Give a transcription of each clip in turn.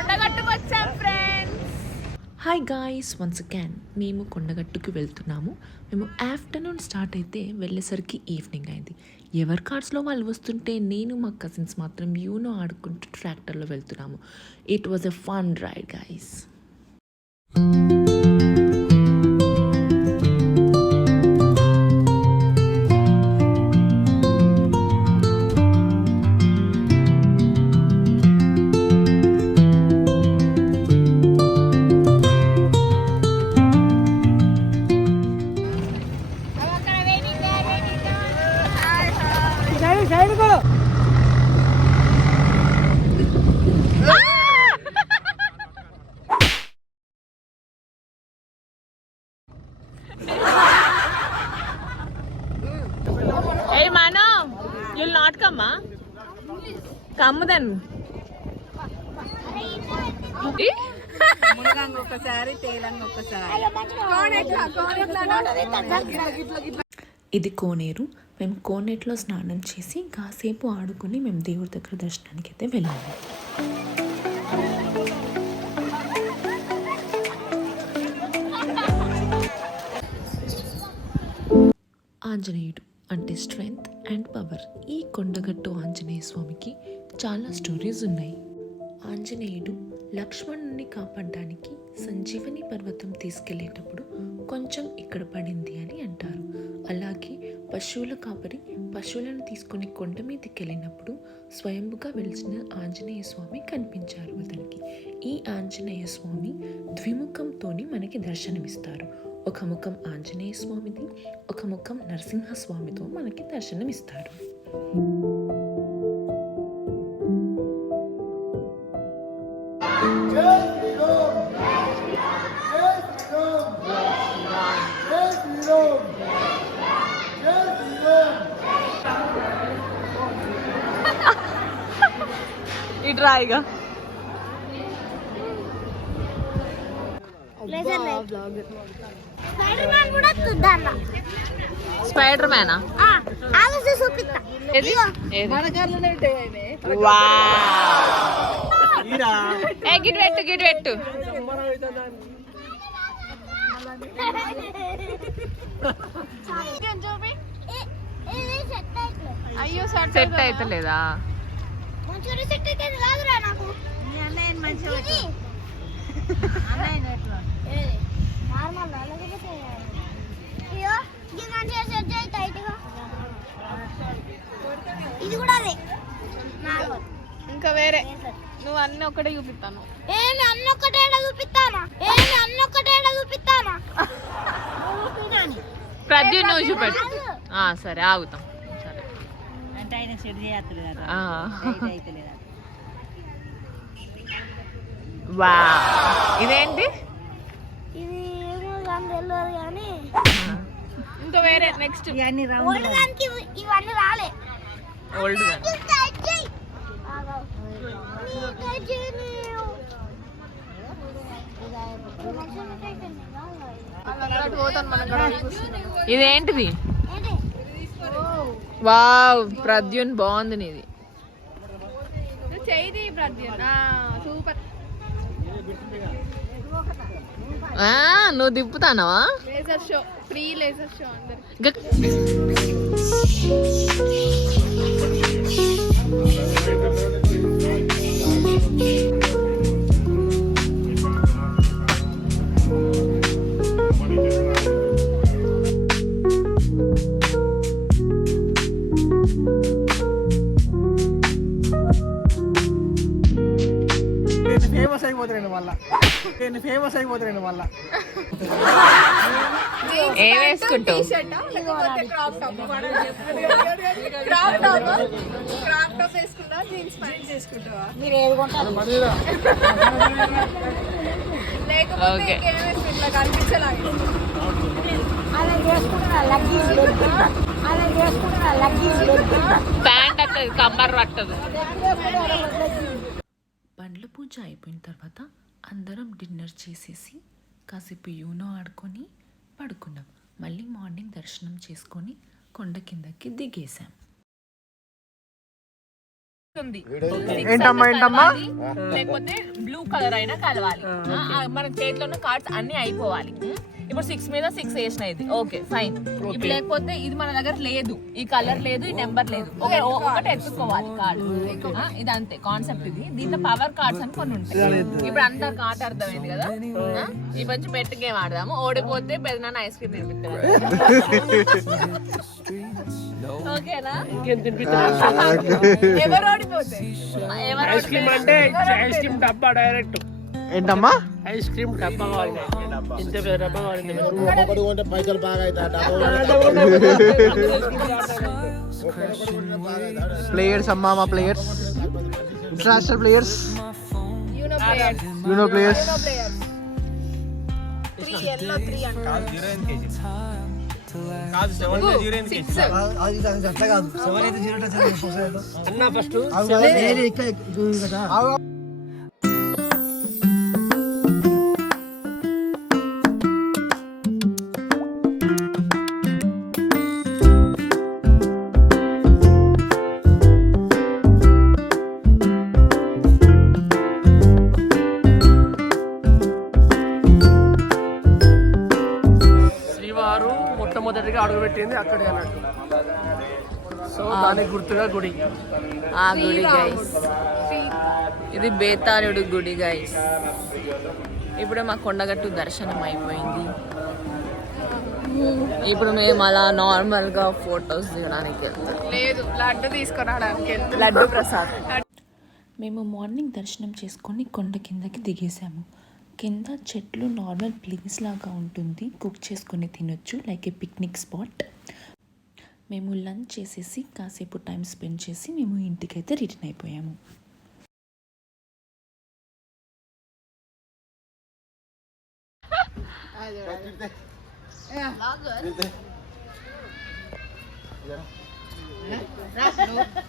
కొండగట్టుకు వచ్చాం friends. Hi guys, once again మేము కొండగట్టుకు వెళ్తున్నాము. మేము ఆఫ్టర్నూన్ స్టార్ట్ అయితే వెళ్ళేసరికి ఈవినింగ్ అయింది. ఎవరి కార్స్లో వాళ్ళు వస్తుంటే నేను మా కజిన్స్ మాత్రం యూనో ఆడుకుంటూ ట్రాక్టర్లో వెళ్తున్నాము. It was a fun ride guys. Hey Mano, you'll not come, huh? Come then. ఒకసారి తేలంగా ఒకసారి ఇది కోనేరు. మేము కోనేరులో స్నానం చేసి కాసేపు ఆడుకుని మేము దేవుడి దగ్గర దర్శనానికి అయితే వెళ్ళాము. ఆంజనేయుడు అంటే స్ట్రెంగ్త్ అండ్ పవర్. ఈ కొండగట్టు ఆంజనేయ స్వామికి చాలా స్టోరీస్ ఉన్నాయి. ఆంజనేయుడు లక్ష్మణుని కాపాడడానికి సంజీవని పర్వతం తీసుకెళ్లేటప్పుడు కొంచెం ఇక్కడ పడింది అని అంటారు. అలాగే పశువుల కాపరి పశువులను తీసుకుని కొండ మీదకి వెళ్ళినప్పుడు స్వయంభుగా వెలిసిన ఆంజనేయ స్వామి కనిపించారు అతనికి. ఈ ఆంజనేయ స్వామి ద్విముఖంతోని మనకి దర్శనమిస్తారు. ఒక ముఖం ఆంజనేయ స్వామిది, ఒక ముఖం నరసింహస్వామితో మనకి దర్శనమిస్తారు. ఇట్రాయిగా స్పైడర్ మ్యానా? గిట్ పెట్టు. అయ్యో సెట్ అయితే లేదా? ఇంకా వేరే నువ్వు అన్ని ఒక్కటే చూపిస్తాను. ప్రద్యుత్ నువ్వు చూపెట్టు. సరే ఆగుతాం. సరే వా ఇదేంటి? ఇంకా వేరే నెక్స్ట్ ఇవన్నీ రాలే. ఓల్డ్ ఇదేంటిది? వావ్ ప్రద్యున్ బాగుంది నీది. చేయి ప్రద్యున్ సూపర్. నువ్వు దిప్పుతానవా? Laser show, free laser show అందరికి. ఫేమస్ అయిపోతున్నాను మళ్ళా. ఏం వేసుకుంటావు? మీరు ఏది కొంటారు? ప్యాంట్ వస్తుంది, కమ్మర్ పట్టదు. బండ్ల పూజ అయిపోయిన తర్వాత అందరం డిన్నర్ చేసేసి కాసేపు యూనో ఆడుకొని పడుకున్నాం. మళ్ళీ మార్నింగ్ దర్శనం చేసుకొని కొండ కిందకి దిగేసాం. ఉంది. ఏంటమ్మా ఏంటమ్మా లేకపోతే బ్లూ కలర్ అయినా కలవాలి. మన చేతిలో ఉన్న కార్డ్స్ అన్ని అయిపోవాలి. ఇప్పుడు 6 మీద 6 వేసిన ఇది ఓకే ఫైన్. ఇప్పుడు లేకపోతే ఇది మన దగ్గర లేదు, ఈ కలర్ లేదు, ఈ నెంబర్ లేదు, ఒకటి ఎత్తుకోవాలి కార్డ్. ఇది అంతే కాన్సెప్ట్. ఇది దీంట్లో పవర్ కార్డ్స్ అని కొన్ని ఉంటాయి. ఇప్పుడు అంతా కార్డ్ అర్థమైంది కదా. ఈ మంచి బెట్ గేమ్ ఆడదాము. ఓడిపోతే పెద్దనాన్న ఐస్ క్రీమ్ తినిపిస్తారు. ఓకేనా? ఎవరు ఓడిపోతే ఐస్ క్రీమ్ అంటే ఐస్ క్రీమ్ డబ్బా డైరెక్ట్. ఏంటమ్మా ఐస్ క్రీమ్ డబ్బా కావాలి. ఇంత పెద్ద డబ్బా కావాలి. ప్లేయర్స్ అమ్మా, మా players, international players, you know players. అన్న ఫస్ట్ శ్రీవారు మొట్టమొదటిగా అడుగుపెట్టింది అక్కడే అన్నట్టు. సో దానికి గుర్తుగా గుడి. ఆ గుడి గైస్, ఇది బేతాళుడు గుడి గైస్. ఇప్పుడు మా కొండగట్టు దర్శనం అయిపోయింది. ఇప్పుడు మేము అలా నార్మల్ గా ఫొటోస్ దిగడానికి వెళ్తాం. లేదు, లడ్డు తీసుకురావడానికి లడ్డు ప్రసాద్. మేము మార్నింగ్ దర్శనం చేసుకొని కొండ కిందకి దిగేసాము. కింద చెట్లు నార్మల్ ప్లేస్ లాగా ఉంటుంది, కుక్ చేసుకొని తినొచ్చు, లైక్ ఏ పిక్నిక్ స్పాట్. మేము లంచ్ చేసేసి కాసేపు టైం స్పెండ్ చేసి మేము ఇంటికైతే రిటర్న్ అయిపోయాము.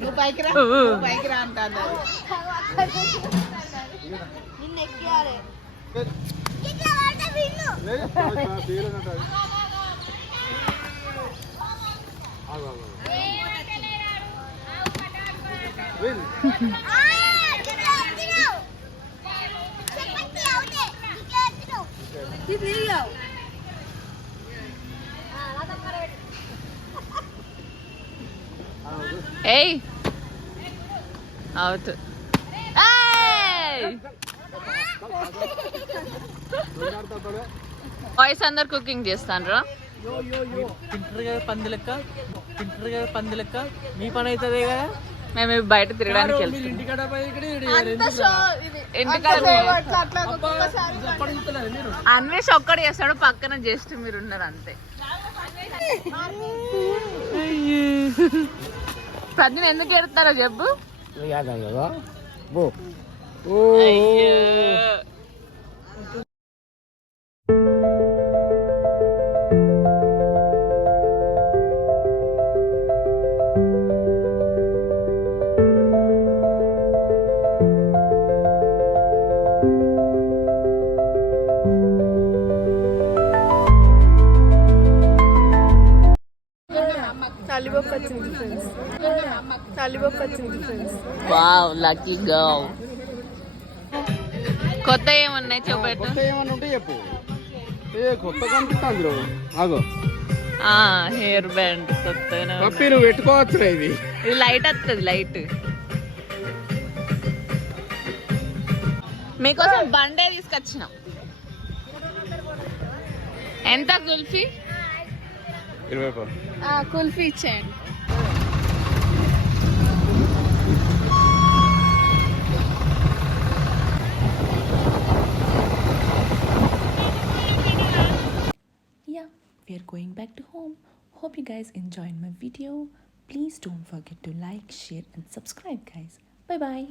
నువ్వు పైకి రా, పైకి రా అంటాను. ఏయ్ అవుట్. బాయ్స్ అందరు కుకింగ్ చేస్తాన్రా. పంది లెక్క మీ పని అవుతుంది కదా. మేము బయట తిరగడానికి వెళ్తాం. ఇంటికాడ అన్వేష్ ఒక్కడు చేస్తాడు, పక్కన జస్ట్ మీరు ఉన్నారు అంతే. ప్రతిని ఎందుకు ఎడతారో చెప్పు. Wow lucky girl. కొత్త ఏమున్నాయి చూపెట్టు. ఏమన్నా ఉంటే చెప్పు. కొత్త కనిపిస్తుంది. ఆగో హెయిర్ బ్యాండ్ కొత్తగా నువ్వు పెట్టుకోవచ్చు. ఇది లైట్ వస్తుంది, లైట్. మీకోసం బండే తీసుకొచ్చినాం. ఎంత కుల్ఫీ? 20. కుల్ఫీ ఇచ్చేయండి. Yeah, we are going back to home. Hope you guys enjoyed my video. Please don't forget to like, share and subscribe guys. Bye bye.